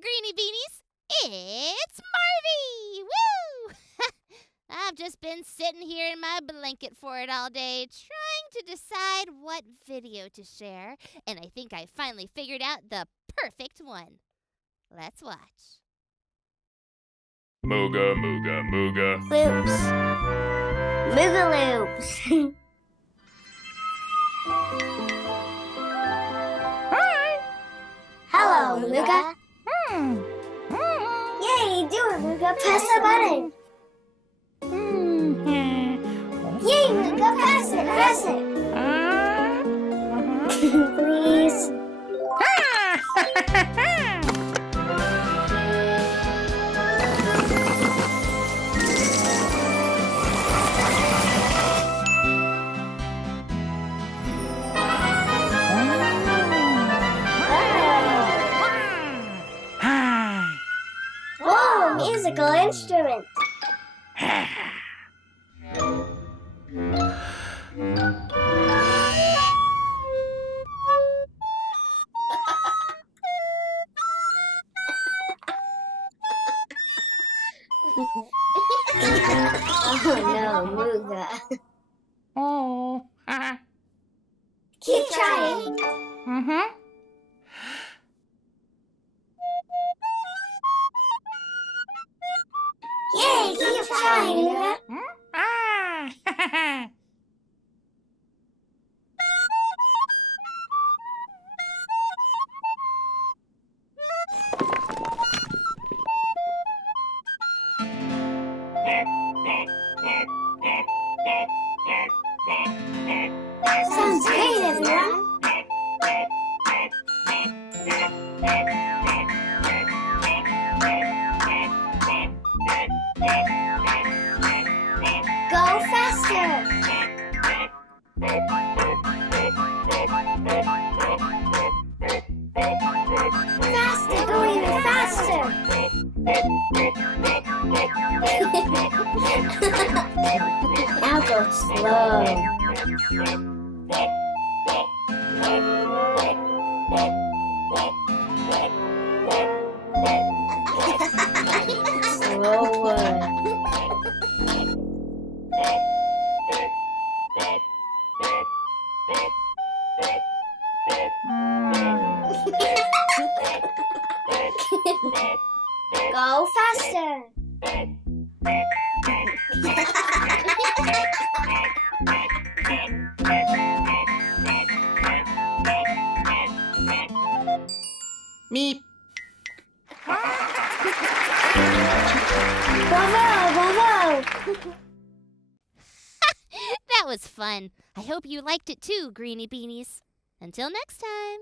Greenie Beanies. It's Marty! Woo! I've just been sitting here in my blanket for it all day, trying to decide what video to share, and I think I finally figured out the perfect one. Let's watch. Mooga, mooga, mooga. Loops. Mooga loops. Hi. Hello, Mooga. Yay, do it, Mooga. Press the button. Yay, Mooga, press it, press it. Please. Whoa, musical instrument. Oh no, Mooga. Oh. Keep trying. Yay, keep trying, Mooga. Sounds great, everyone. Go faster. Faster, go even faster. Now go slow. Slower. Go faster. Meep. Bravo, bravo. That was fun. I hope you liked it too, Greenie Beanies. Until next time.